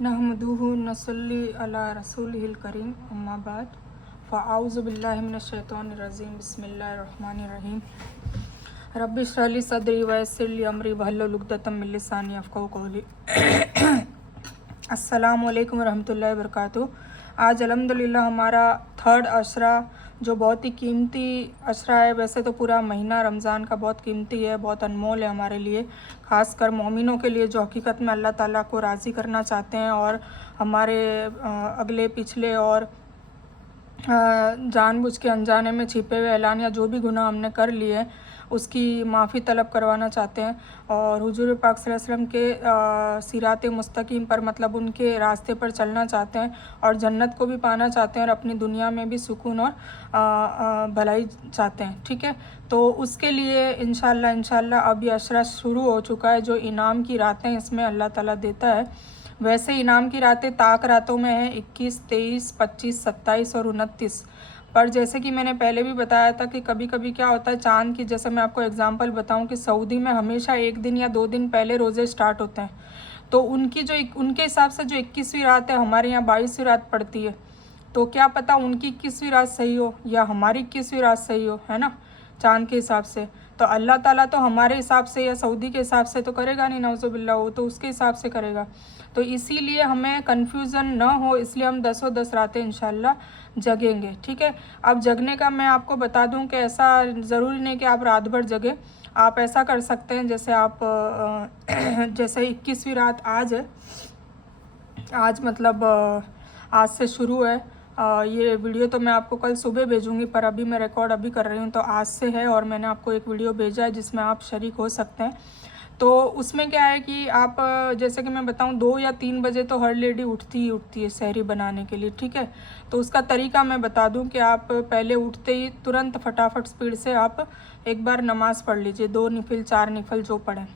नहमदुहु नसल्ली अला रसूलिहिल करीम अम्मा बाद फ़अऊज़ु बिल्लाहि मिनश शैतानिर रजीम बिस्मिल्लाहिर्रहमानिर्रहीम रब्बि इश्रह ली सदरी व यस्सिर ली अमरी वहल्लुल उक़दतम मिन लिसानी यफ़क़हू क़ौली। अस्सलामु अलैकुम वरहमतुल्लाहि वबरकातुहू। आज अल्हम्दुलिल्लाह हमारा थर्ड अशरा जो बहुत ही कीमती अशरा है। वैसे तो पूरा महीना रमज़ान का बहुत कीमती है, बहुत अनमोल है हमारे लिए, ख़ासकर मोमिनों के लिए जो हकीकत में अल्लाह ताला को राज़ी करना चाहते हैं और हमारे अगले पिछले और जानबूझ के अनजाने में छिपे हुए ऐलान या जो भी गुनाह हमने कर लिए उसकी माफ़ी तलब करवाना चाहते हैं और हुजूर पाक सल्लल्लाहु अलैहि वसल्लम के सिरात मुस्तकीम पर मतलब उनके रास्ते पर चलना चाहते हैं और जन्नत को भी पाना चाहते हैं और अपनी दुनिया में भी सुकून और भलाई चाहते हैं। ठीक है, तो उसके लिए इंशाल्लाह अब ये अशरा शुरू हो चुका है। जो इनाम की रातें इसमें अल्लाह ताला देता है, वैसे इनाम की रातें ताक रातों में हैं 21, 23, 25, 27 और 29। पर जैसे कि मैंने पहले भी बताया था कि कभी कभी क्या होता है चांद की, जैसे मैं आपको एग्जांपल बताऊं कि सऊदी में हमेशा 1 दिन या 2 दिन पहले रोज़े स्टार्ट होते हैं। तो उनकी जो उनके हिसाब से जो 21वीं रात है, हमारे यहाँ 22वीं रात पड़ती है। तो क्या पता उनकी 21वीं रात सही हो या हमारी 21वीं रात सही हो, है ना, चांद के हिसाब से। तो अल्लाह ताला तो हमारे हिसाब से या सऊदी के हिसाब से तो करेगा नहीं, नौज़ुबिल्लाह, वो तो उसके हिसाब से करेगा। तो इसीलिए हमें कन्फ्यूज़न ना हो, इसलिए हम 10 रातें इंशाल्लाह जगेंगे। ठीक है, अब जगने का मैं आपको बता दूं कि ऐसा ज़रूरी नहीं कि आप रात भर जगें। आप ऐसा कर सकते हैं, जैसे आप जैसे 21वीं रात आज है, आज मतलब आज से शुरू है। ये वीडियो तो मैं आपको कल सुबह भेजूंगी, पर अभी मैं रिकॉर्ड अभी कर रही हूँ तो आज से है और मैंने आपको एक वीडियो भेजा है जिसमें आप शरीक हो सकते हैं। तो उसमें क्या है कि आप जैसे कि मैं बताऊं 2 या 3 बजे तो हर लेडी उठती ही उठती है सहरी बनाने के लिए। ठीक है, तो उसका तरीका मैं बता दूं कि आप पहले उठते ही तुरंत फटाफट स्पीड से आप एक बार नमाज़ पढ़ लीजिए, 2 निफिल 4 निफिल जो पढ़ें।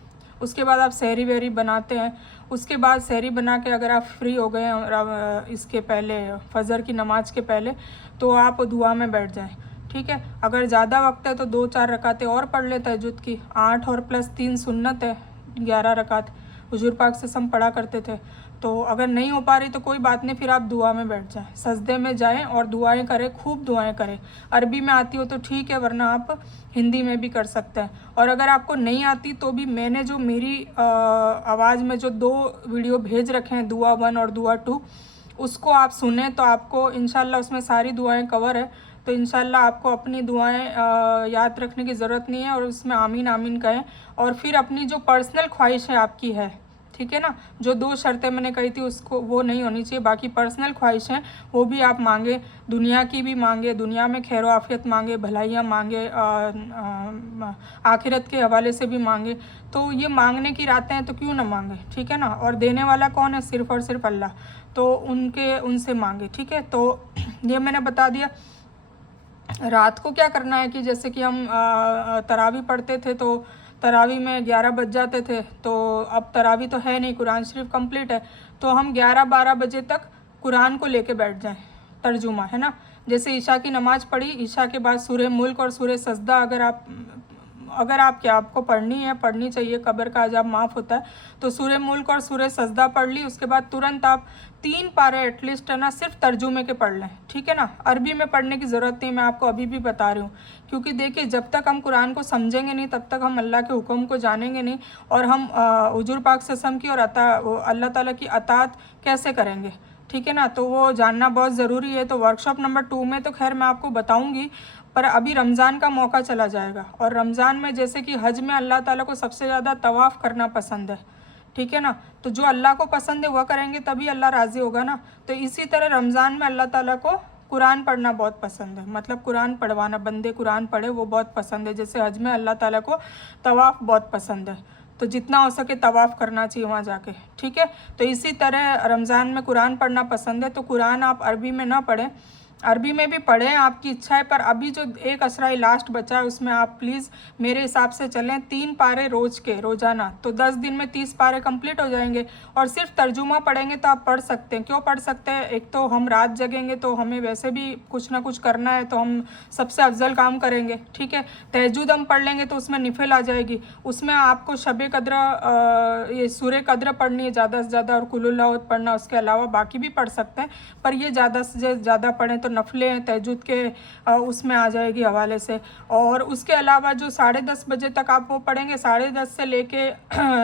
उसके बाद आप सहरी वहरी बनाते हैं। उसके बाद सहरी बना के अगर आप फ्री हो गए हैं इसके पहले फजर की नमाज के पहले, तो आप दुआ में बैठ जाएं। ठीक है, अगर ज़्यादा वक्त है तो 2-4 रकातें और पढ़ ले तहज्जुद की। 8 और प्लस 3 सुन्नत है, 11 रकात हुजूर पाक से हम पढ़ा करते थे। तो अगर नहीं हो पा रही तो कोई बात नहीं, फिर आप दुआ में बैठ जाएं, सजदे में जाएं और दुआएं करें, खूब दुआएं करें। अरबी में आती हो तो ठीक है, वरना आप हिंदी में भी कर सकते हैं। और अगर आपको नहीं आती तो भी मैंने जो मेरी आवाज़ में जो 2 वीडियो भेज रखे हैं, दुआ 1 और दुआ 2, उसको आप सुने तो आपको इंशाल्लाह उसमें सारी दुआएं कवर है। तो इंशाल्लाह आपको अपनी दुआएं याद रखने की ज़रूरत नहीं है और उसमें आमीन आमीन कहें। और फिर अपनी जो पर्सनल ख्वाहिश है आपकी है, ठीक है ना, जो 2 शर्तें मैंने कही थी उसको वो नहीं होनी चाहिए, बाकी पर्सनल ख्वाहिशें वो भी आप मांगे, दुनिया की भी मांगे, दुनिया में खैर आफियत मांगे, भलाइयाँ मांगे, आखिरत के हवाले से भी मांगे। तो ये मांगने की रातें हैं तो क्यों ना मांगे, ठीक है ना। और देने वाला कौन है, सिर्फ़ और सिर्फ अल्लाह, तो उनसे मांगे। ठीक है, तो ये मैंने बता दिया। रात को क्या करना है कि जैसे कि हम तरावी पढ़ते थे तो तरावी में 11 बज जाते थे, तो अब तरावी तो है नहीं, कुरान शरीफ कंप्लीट है, तो हम 11-12 बजे तक कुरान को लेके बैठ जाएं, तर्जुमा, है ना। जैसे ईशा की नमाज़ पढ़ी, ईशा के बाद सूरह मुल्क और सूरह सजदा अगर आप क्या आपको पढ़नी चाहिए, कब्र का अजाब माफ़ होता है, तो सूरह मुल्क और सूरह सजदा पढ़ ली। उसके बाद तुरंत आप 3 पारे एटलीस्ट, है ना, सिर्फ तर्जुमे के पढ़ लें। ठीक है ना, अरबी में पढ़ने की ज़रूरत नहीं, मैं आपको अभी भी बता रही हूँ। क्योंकि देखिए, जब तक हम कुरान को समझेंगे नहीं तब तक हम अल्लाह के हुक्म को जानेंगे नहीं, और हम हुजूर पाक सल्लल्लाहु अलैहि वसल्लम की और अल्लाह ताला की अतात कैसे करेंगे। ठीक है ना, तो वो जानना बहुत ज़रूरी है। तो वर्कशॉप नंबर 2 में तो खैर मैं आपको बताऊँगी, पर अभी रमज़ान का मौका चला जाएगा और रमज़ान में जैसे कि हज में अल्लाह ताला को सबसे ज़्यादा तवाफ़ करना पसंद है। ठीक है ना, तो जो अल्लाह को पसंद है वह करेंगे तभी अल्लाह राज़ी होगा ना। तो इसी तरह रमज़ान में अल्लाह ताला को कुरान पढ़ना बहुत पसंद है, मतलब कुरान पढ़वाना, बंदे कुरान पढ़े वो बहुत पसंद है। जैसे हज में अल्लाह ताला को तवाफ़ बहुत पसंद है, तो जितना हो सके तवाफ़ करना चाहिए वहाँ जाके। ठीक है, तो इसी तरह रमज़ान में कुरान पढ़ना पसंद है, तो कुरान आप अरबी में ना पढ़ें, अरबी में भी पढ़ें, आपकी इच्छा है, पर अभी जो एक असराई लास्ट बचा है उसमें आप प्लीज़ मेरे हिसाब से चलें 3 पारे रोज़ के, रोज़ाना, तो 10 दिन में 30 पारे कंप्लीट हो जाएंगे। और सिर्फ तर्जुमा पढ़ेंगे तो आप पढ़ सकते हैं। क्यों पढ़ सकते हैं? एक तो हम रात जगेंगे तो हमें वैसे भी कुछ ना कुछ करना है, तो हम सबसे अफजल काम करेंगे, ठीक है। तहज्जुद हम पढ़ लेंगे तो उसमें निफिल आ जाएगी, उसमें आपको शब कद्र, ये सूरह कद्र पढ़नी है ज़्यादा से ज़्यादा, और कुल्हुल्लाह पढ़ना, उसके अलावा बाकी भी पढ़ सकते हैं, पर ये ज़्यादा से ज़्यादा पढ़ें तो नफलें तहज्जुद के उसमें आ जाएगी हवाले से। और उसके अलावा जो 10:30 बजे तक आप वो पढ़ेंगे, 10:30 से लेके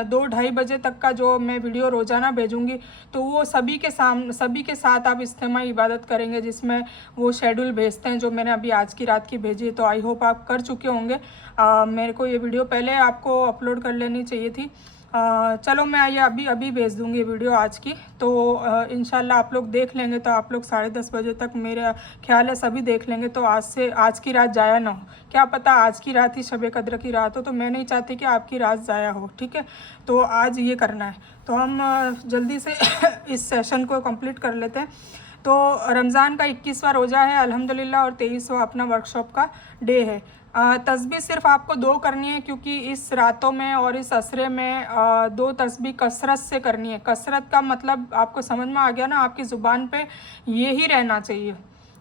2-2:30 बजे तक का जो मैं वीडियो रोज़ाना भेजूँगी, तो वो सभी के साथ आप इज्तिमाई इबादत करेंगे, जिसमें वो शेड्यूल भेजते हैं जो मैंने अभी आज की रात की भेजी है। तो आई होप आप कर चुके होंगे। मेरे को ये वीडियो पहले आपको अपलोड कर लेनी चाहिए थी। चलो मैं ये अभी भेज दूँगी ये वीडियो आज की, तो इंशाल्लाह आप लोग देख लेंगे, तो आप लोग 10:30 बजे तक मेरा ख्याल है सभी देख लेंगे, तो आज की रात ज़ाया ना हो। क्या पता आज की रात ही शब कद्र की रात हो, तो मैं नहीं चाहती कि आपकी रात ज़ाया हो, ठीक है। तो आज ये करना है, तो हम जल्दी से इस सेशन को कंप्लीट कर लेते हैं। तो रमज़ान का 21वां रोज़ा है अल्हम्दुलिल्लाह, और 23वां अपना वर्कशॉप का डे है। तस्बीह सिर्फ आपको 2 करनी है, क्योंकि इस रातों में और इस असरे में 2 तस्बीह कसरत से करनी है। कसरत का मतलब आपको समझ में आ गया ना, आपकी ज़ुबान पे ये ही रहना चाहिए,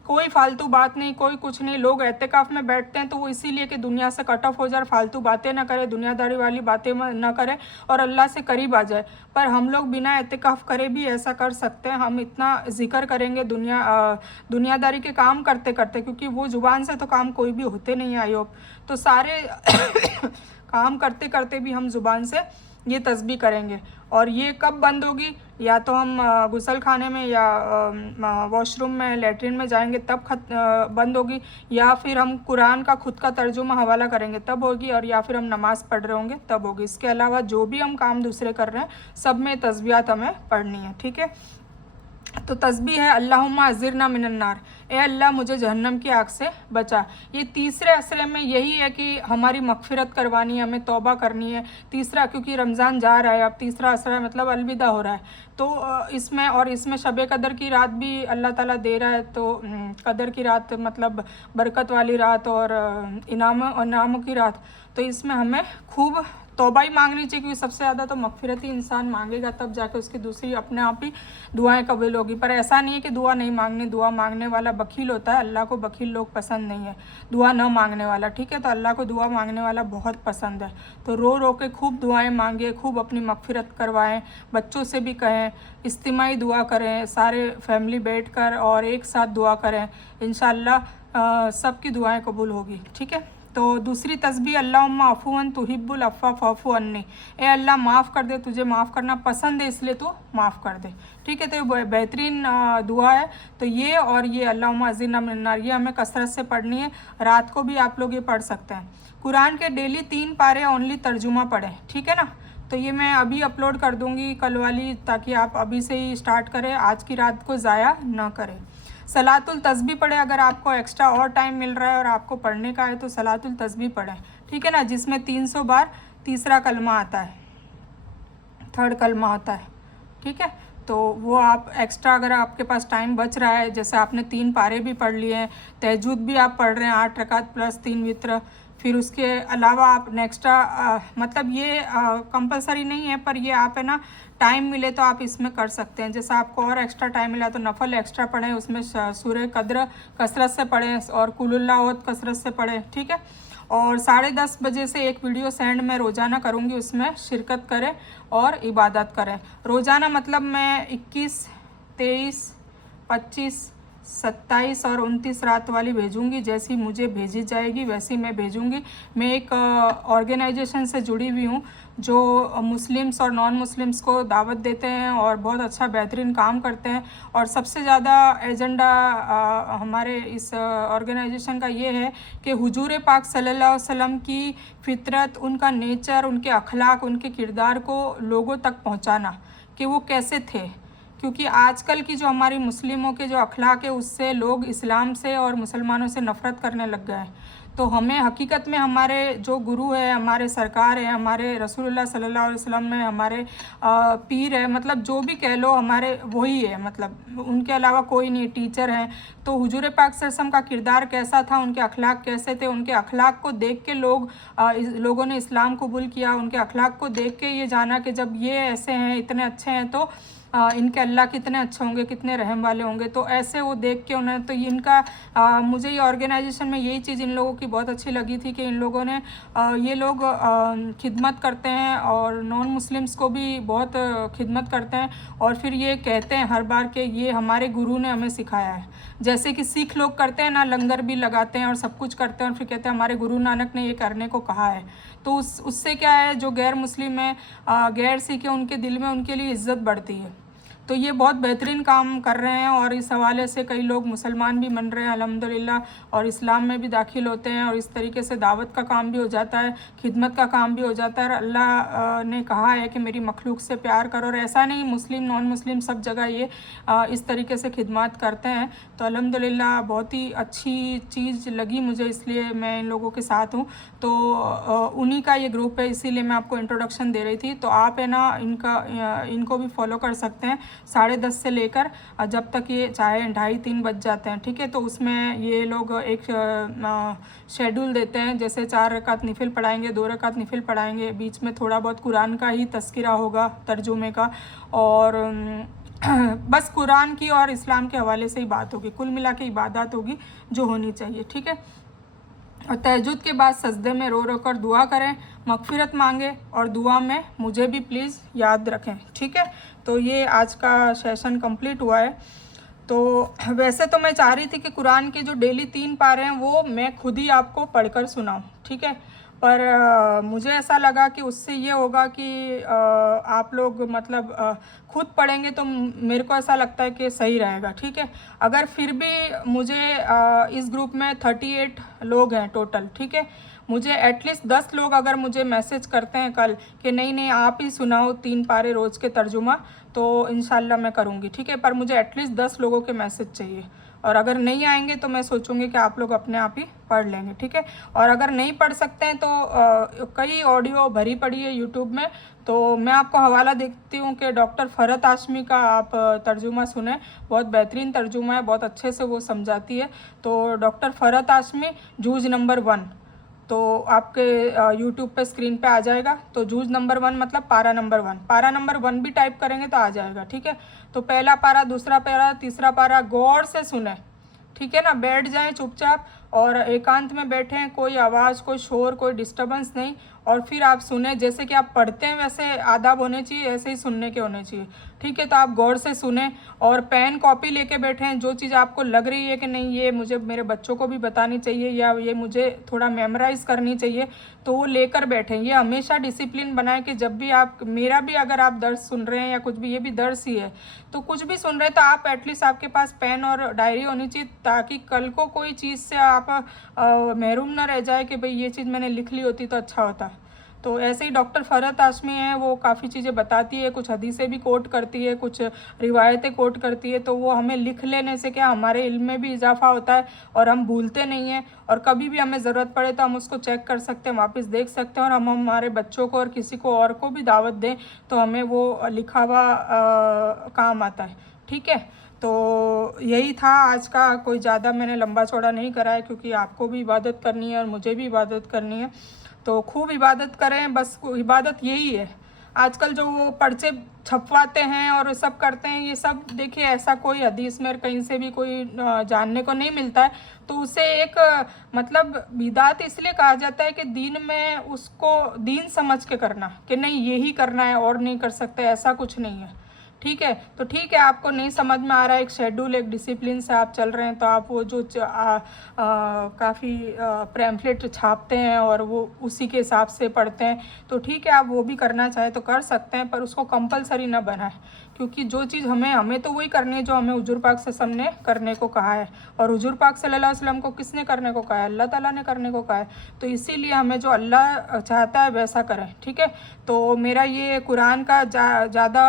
कोई फालतू बात नहीं, कोई कुछ नहीं। लोग एहतिकाफ में बैठते हैं तो वो इसीलिए कि दुनिया से कट ऑफ हो जाए, फालतू बातें ना करे, दुनियादारी वाली बातें ना करे और अल्लाह से करीब आ जाए। पर हम लोग बिना एहतिकाफ करे भी ऐसा कर सकते हैं। हम इतना जिक्र करेंगे दुनियादारी के काम करते करते, क्योंकि वो ज़ुबान से तो काम कोई भी होते नहीं है आयोग, तो सारे काम करते करते भी हम ज़ुबान से ये तस्बीह करेंगे। और ये कब बंद होगी? या तो हम गुसल खाने में या वॉशरूम में, लेटरिन में जाएंगे तब बंद होगी, या फिर हम कुरान का खुद का तर्जुमा हवाला करेंगे तब होगी, और या फिर हम नमाज़ पढ़ रहे होंगे तब होगी। इसके अलावा जो भी हम काम दूसरे कर रहे हैं सब में तस्बीहात हमें पढ़नी है, ठीक है। तो तस्बीह है अल्लाहुम्मा अज़िरना मिनन्नार, ए अल्लाह मुझे जहन्नम की आग से बचा। ये तीसरे असरे में यही है कि हमारी मगफिरत करवानी है, हमें तौबा करनी है। तीसरा, क्योंकि रमज़ान जा रहा है, अब तीसरा असरा मतलब अलविदा हो रहा है, तो इसमें शब कदर की रात भी अल्लाह ताला दे रहा है। तो कदर की रात मतलब बरकत वाली रात और इनामों की रात, तो इसमें हमें खूब तौबा ही मांगनी चाहिए, क्योंकि सबसे ज़्यादा तो मगफिरत ही इंसान मांगेगा, तब जाके उसकी दूसरी अपने आप ही दुआएं कबूल होगी। पर ऐसा नहीं है कि दुआ नहीं मांगनी, दुआ मांगने वाला बखील होता है, अल्लाह को बखील लोग पसंद नहीं है, दुआ न मांगने वाला, ठीक है। तो अल्लाह को दुआ मांगने वाला बहुत पसंद है। तो रो रो के खूब दुआएं मांगे, खूब अपनी मगफिरत करवाएं, बच्चों से भी कहें, इज्तिमाई दुआ करें, सारे फैमिली बैठ कर और एक साथ दुआ करें, इंशाअल्लाह सबकी दुआएँ कबूल होगी, ठीक है। तो दूसरी तस्बीह अल्लाहुम्मा अफ़ुवन तुहिब्बुल अफ़्फ़ा फ़अफ़ु अन्नी, ए अल्लाह माफ़ कर दे, तुझे माफ़ करना पसंद है इसलिए तो माफ़ कर दे, ठीक है। तो ये बेहतरीन दुआ है। तो ये और ये अल्लाहुम्मा अज़िरना मिनन्नार, ये हमें कसरत से पढ़नी है। रात को भी आप लोग ये पढ़ सकते हैं। कुरान के डेली 3 पारे ओनली तर्जुमा पढ़ें, ठीक है ना। तो ये मैं अभी अपलोड कर दूँगी कल वाली, ताकि आप अभी से ही स्टार्ट करें, आज की रात को ज़ाया ना करें। सलातुल तस्बीह पढ़े, अगर आपको एक्स्ट्रा और टाइम मिल रहा है और आपको पढ़ने का है तो सलातुल तस्बीह पढ़ें, ठीक है ना, जिसमें 300 बार तीसरा कलमा आता है, थर्ड कलमा आता है, ठीक है। तो वो आप एक्स्ट्रा, अगर आपके पास टाइम बच रहा है, जैसे आपने 3 पारे भी पढ़ लिए हैं, तहज्जुद भी आप पढ़ रहे हैं 8 रकात प्लस 3 वित्र, फिर उसके अलावा आप एक्स्ट्रा मतलब ये कंपलसरी नहीं है, पर ये आप है ना टाइम मिले तो आप इसमें कर सकते हैं। जैसे आपको और एक्स्ट्रा टाइम मिला तो नफल एक्स्ट्रा पढ़ें, उसमें सूरह कद्र कसरत से पढ़ें और कुल्हुल्लाह कसरत से पढ़ें, ठीक है। और 10:30 बजे से एक वीडियो सेंड मैं रोज़ाना करूँगी, उसमें शिरकत करें और इबादत करें। रोज़ाना मतलब मैं 21, 23, 25, 27 और 29 रात वाली भेजूँगी, जैसी मुझे भेजी जाएगी वैसी मैं भेजूँगी। मैं एक ऑर्गेनाइजेशन से जुड़ी हुई हूँ जो मुस्लिम्स और नॉन मुस्लिम्स को दावत देते हैं और बहुत अच्छा बेहतरीन काम करते हैं। और सबसे ज़्यादा एजेंडा हमारे इस ऑर्गेनाइजेशन का ये है कि हुजूर पाक सल्लल्लाहु अलैहि वसल्लम की फ़ितरत, उनका नेचर, उनके अखलाक, उनके किरदार को लोगों तक पहुँचाना कि वो कैसे थे। क्योंकि आजकल की जो हमारी मुस्लिमों के जो अखलाक है, उससे लोग इस्लाम से और मुसलमानों से नफ़रत करने लग गए हैं। तो हमें हकीकत में हमारे जो गुरु है, हमारे सरकार है, हमारे रसूलुल्लाह सल्लल्लाहु अलैहि वसल्लम है, हमारे पीर है, मतलब जो भी कह लो हमारे वही है, मतलब उनके अलावा कोई नहीं, टीचर हैं। तो हुजूर पाक सल्लल्लाहु अलैहि वसल्लम का किरदार कैसा था, उनके अखलाक कैसे थे, उनके अखलाक को देख के लोगों ने इस्लाम कबूल किया। उनके अखलाक को देख के ये जाना कि जब ये ऐसे हैं, इतने अच्छे हैं, तो इनके अल्लाह कितने अच्छे होंगे, कितने रहम वाले होंगे। तो ऐसे वो देख के उन्हें, तो इनका मुझे ये ऑर्गेनाइजेशन में यही चीज़ इन लोगों की बहुत अच्छी लगी थी कि इन लोगों ने ये लोग खिदमत करते हैं और नॉन मुस्लिम्स को भी बहुत खिदमत करते हैं। और फिर ये कहते हैं हर बार कि ये हमारे गुरु ने हमें सिखाया है। जैसे कि सिख लोग करते हैं ना, लंगर भी लगाते हैं और सब कुछ करते हैं और फिर कहते हैं हमारे गुरु नानक ने ये करने को कहा है। तो उससे क्या है, जो गैर मुस्लिम है, गैर सिख है, उनके दिल में उनके लिए इज़्ज़त बढ़ती है। तो ये बहुत बेहतरीन काम कर रहे हैं और इस हवाले से कई लोग मुसलमान भी बन रहे हैं अल्हम्दुलिल्लाह, और इस्लाम में भी दाखिल होते हैं। और इस तरीके से दावत का काम भी हो जाता है, खिदमत का काम भी हो जाता है। अल्लाह ने कहा है कि मेरी मखलूक से प्यार करो, और ऐसा नहीं, मुस्लिम नॉन मुस्लिम सब जगह ये इस तरीके से खिदमत करते हैं। तो अल्हम्दुलिल्लाह बहुत ही अच्छी चीज़ लगी मुझे, इसलिए मैं इन लोगों के साथ हूँ। तो उन्हीं का ये ग्रुप है, इसीलिए मैं आपको इंट्रोडक्शन दे रही थी। तो आप है ना इनको भी फॉलो कर सकते हैं 10:30 से लेकर जब तक ये चाहे 2:30-3 बज जाते हैं, ठीक है। तो उसमें ये लोग एक शेड्यूल देते हैं, जैसे 4 रकात निफिल पढ़ाएंगे, 2 रकात निफिल पढ़ाएंगे, बीच में थोड़ा बहुत कुरान का ही तस्किरा होगा, तर्जुमे का, और बस कुरान की और इस्लाम के हवाले से ही बात होगी। कुल मिला के इबादत होगी जो होनी चाहिए, ठीक है। और तहज्जुद के बाद सजदे में रो रो कर दुआ करें, मगफिरत मांगे, और दुआ में मुझे भी प्लीज़ याद रखें, ठीक है। तो ये आज का सेशन कंप्लीट हुआ है। तो वैसे तो मैं चाह रही थी कि कुरान के जो डेली 3 पारे हैं वो मैं खुद ही आपको पढ़कर सुनाऊं, ठीक है। पर मुझे ऐसा लगा कि उससे ये होगा कि आप लोग मतलब खुद पढ़ेंगे तो मेरे को ऐसा लगता है कि सही रहेगा, ठीक है। अगर फिर भी मुझे इस ग्रुप में 38 लोग हैं टोटल, ठीक है। मुझे एटलीस्ट 10 लोग अगर मुझे मैसेज करते हैं कल कि नहीं नहीं आप ही सुनाओ 3 पारे रोज़ के तर्जुमा, तो इंशाल्लाह मैं करूँगी, ठीक है। पर मुझे एटलीस्ट 10 लोगों के मैसेज चाहिए, और अगर नहीं आएंगे तो मैं सोचूंगी कि आप लोग अपने आप ही पढ़ लेंगे, ठीक है। और अगर नहीं पढ़ सकते हैं तो कई ऑडियो भरी पड़ी है यूट्यूब में, तो मैं आपको हवाला देती हूँ कि डॉक्टर फ़रहत हाशमी का आप तर्जुमा सुने, बहुत बेहतरीन तर्जुमा है, बहुत अच्छे से वो समझाती है। तो डॉक्टर फ़रहत हाशमी जूझ नंबर 1, तो आपके यूट्यूब पे स्क्रीन पे आ जाएगा। तो जूझ नंबर 1 मतलब पारा नंबर 1, पारा नंबर 1 भी टाइप करेंगे तो आ जाएगा, ठीक है। तो पहला पारा, दूसरा पारा, तीसरा पारा गौर से सुने, ठीक है ना। बैठ जाएं चुपचाप और एकांत में बैठें, कोई आवाज़, कोई शोर, कोई डिस्टर्बेंस नहीं, और फिर आप सुने। जैसे कि आप पढ़ते हैं वैसे आदाब होने चाहिए, ऐसे ही सुनने के होने चाहिए, ठीक है। तो आप गौर से सुने और पेन कॉपी लेके बैठें। जो चीज़ आपको लग रही है कि नहीं ये मुझे मेरे बच्चों को भी बतानी चाहिए या ये मुझे थोड़ा मेमोराइज़ करनी चाहिए, तो वो लेकर बैठें। ये हमेशा डिसिप्लिन बनाएं कि जब भी आप, मेरा भी अगर आप दर्स सुन रहे हैं या कुछ भी, ये भी दर्स ही है, तो कुछ भी सुन रहे हैं तो आप एटलीस्ट आपके पास पेन और डायरी होनी चाहिए, ताकि कल को कोई चीज़ से आप महरूम ना रह जाए कि भाई ये चीज़ मैंने लिख ली होती तो अच्छा होता। तो ऐसे ही डॉक्टर फ़रहत हाशमी है, वो काफ़ी चीज़ें बताती है, कुछ हदीसें भी कोट करती है, कुछ रिवायतें कोट करती है। तो वो हमें लिख लेने से क्या हमारे इल्म में भी इजाफा होता है और हम भूलते नहीं हैं, और कभी भी हमें ज़रूरत पड़े तो हम उसको चेक कर सकते हैं, वापस देख सकते हैं, और हम हमारे बच्चों को और किसी को और को भी दावत दें तो हमें वो लिखा हुआ काम आता है, ठीक है। तो यही था आज का, कोई ज़्यादा मैंने लंबा चौड़ा नहीं करा है, क्योंकि आपको भी इबादत करनी है और मुझे भी इबादत करनी है। तो खूब इबादत करें, बस इबादत यही है। आजकल जो वो पर्चे छपवाते हैं और सब करते हैं, ये सब देखिए ऐसा कोई हदीस में कहीं से भी कोई जानने को नहीं मिलता है। तो उसे एक मतलब बिदात इसलिए कहा जाता है कि दीन में उसको दीन समझ के करना, कि नहीं यही करना है और नहीं कर सकते, ऐसा कुछ नहीं है, ठीक है। तो ठीक है, आपको नहीं समझ में आ रहा है, एक शेड्यूल, एक डिसिप्लिन से आप चल रहे हैं, तो आप वो जो काफ़ी पैम्फलेट छापते हैं और वो उसी के हिसाब से पढ़ते हैं, तो ठीक है, आप वो भी करना चाहे तो कर सकते हैं, पर उसको कंपलसरी ना बनाएं, क्योंकि जो चीज़ हमें तो वही करनी है जो हमें हुजूर पाक सल्लल्लाहु अलैहि वसल्लम ने करने को कहा है। और हुजूर पाक सल्लल्लाहु अलैहि वसल्लम को किसने करने को कहा है? अल्लाह ताला ने करने को कहा है। तो इसीलिए हमें जो अल्लाह चाहता है वैसा करें, ठीक है। तो मेरा ये कुरान का ज़्यादा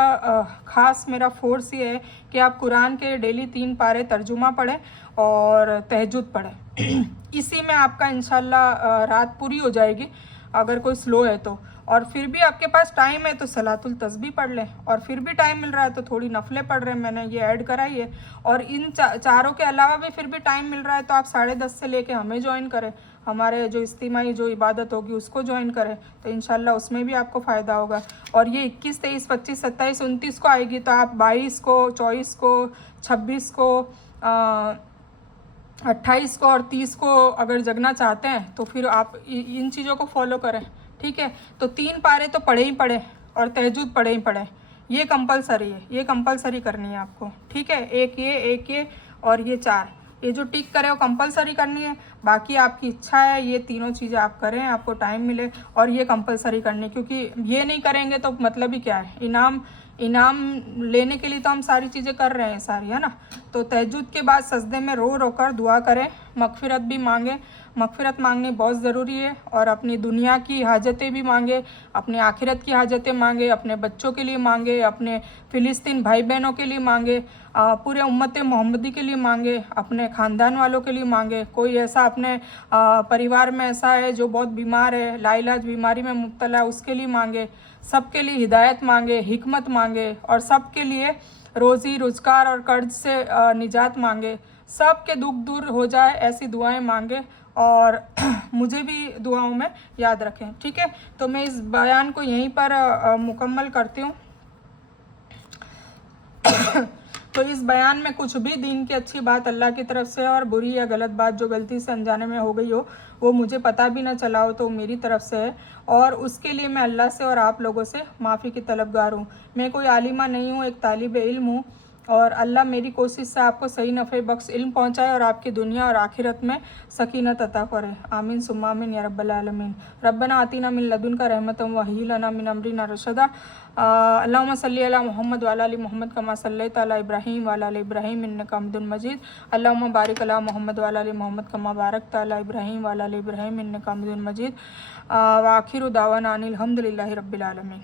ख़ास मेरा फोर्स ये है कि आप कुरान के डेली 3 पारे तर्जुमा पढ़ें और तहज्जुद पढ़ें। इसी में आपका इंशाल्लाह रात पूरी हो जाएगी अगर कोई स्लो है तो। और फिर भी आपके पास टाइम है तो सलातुल तस्बीह पढ़ लें, और फिर भी टाइम मिल रहा है तो थोड़ी नफलें पढ़ रहे हैं, मैंने ये ऐड कराई है। और इन चारों के अलावा भी फिर भी टाइम मिल रहा है तो आप 10:30 से लेके हमें ज्वाइन करें, हमारे जो इज्तिमाई जो इबादत होगी उसको ज्वाइन करें, तो इंशाल्लाह उसमें भी आपको फ़ायदा होगा। और ये 21, 23, 25, 27, 29 को आएगी, तो आप 22 को, 24 को, 26 को, 28 को और 30 को अगर जगना चाहते हैं तो फिर आप इन चीज़ों को फॉलो करें, ठीक है। तो 3 पारे तो पढ़े ही पढ़े और तहज्जुद पढ़े ही पढ़े, ये कंपलसरी है, ये कंपलसरी करनी है आपको, ठीक है। एक ये और ये 4, ये जो टिक करे वो कंपलसरी करनी है। बाकी आपकी इच्छा है ये तीनों चीज़ें आप करें, आपको टाइम मिले, और ये कंपलसरी करनी है, क्योंकि ये नहीं करेंगे तो मतलब ही क्या है। इनाम लेने के लिए तो हम सारी चीज़ें कर रहे हैं सारी, है ना। तो तहज्जुद के बाद सजदे में रो कर दुआ करें, मगफिरत भी मांगे, मगफिरत मांगनी बहुत ज़रूरी है। और अपनी दुनिया की हाजतें भी मांगे, अपने आखिरत की हाजतें मांगे, अपने बच्चों के लिए मांगे, अपने फ़िलिस्तीन भाई बहनों के लिए मांगे, पूरे उम्मत मोहम्मदी के लिए मांगे, अपने ख़ानदान वालों के लिए मांगे। कोई ऐसा अपने परिवार में ऐसा है जो बहुत बीमार है, लाइलाज बीमारी में मुब्तला है, उसके लिए मांगे। सबके लिए हिदायत मांगे, हिकमत मांगे, और सबके लिए रोज़ी रोज़गार और कर्ज से निजात मांगे, सबके दुख दूर हो जाए ऐसी दुआएं मांगे, और मुझे भी दुआओं में याद रखें, ठीक है। तो मैं इस बयान को यहीं पर मुकम्मल करती हूँ। तो इस बयान में कुछ भी दीन की अच्छी बात अल्लाह की तरफ से, और बुरी या गलत बात जो गलती से अनजाने में हो गई हो, वो मुझे पता भी ना चला हो, तो मेरी तरफ से है, और उसके लिए मैं अल्लाह से और आप लोगों से माफ़ी की तलबगार हूँ। मैं कोई आलिमा नहीं हूँ, एक तालिब इल्म हूँ, और अल्लाह मेरी कोशिश से आपको सही नफ़े बख्श इल्म पहुँचाए और आपकी दुनिया और आखिरत में सकीनत अता करे। आमीन सुम्मा आमीन या रब्बल आलमीन। रब्बना आतीना मिन लदुनका रहमतम व हय्यि लना मिन अमरिना रशदा। अल्लाहुम्मा सल्ली अला मुहम्मद व अला आलि मुहम्मद कमा सल्लैता अला इब्राहीम व अला आलि इब्राहीम इन्नका हमीदुम मजीद। अल्लाहुम्मा बारिक अला मुहम्मद व अला आलि मुहम्मद कमा बारकता अला इब्राहीम व अला आलि इब्राहीम इन्नका हमीदुम मजीद। व आखिरु दावाना अनिल हम्दुलिल्लाहि रब्बिल आलमीन।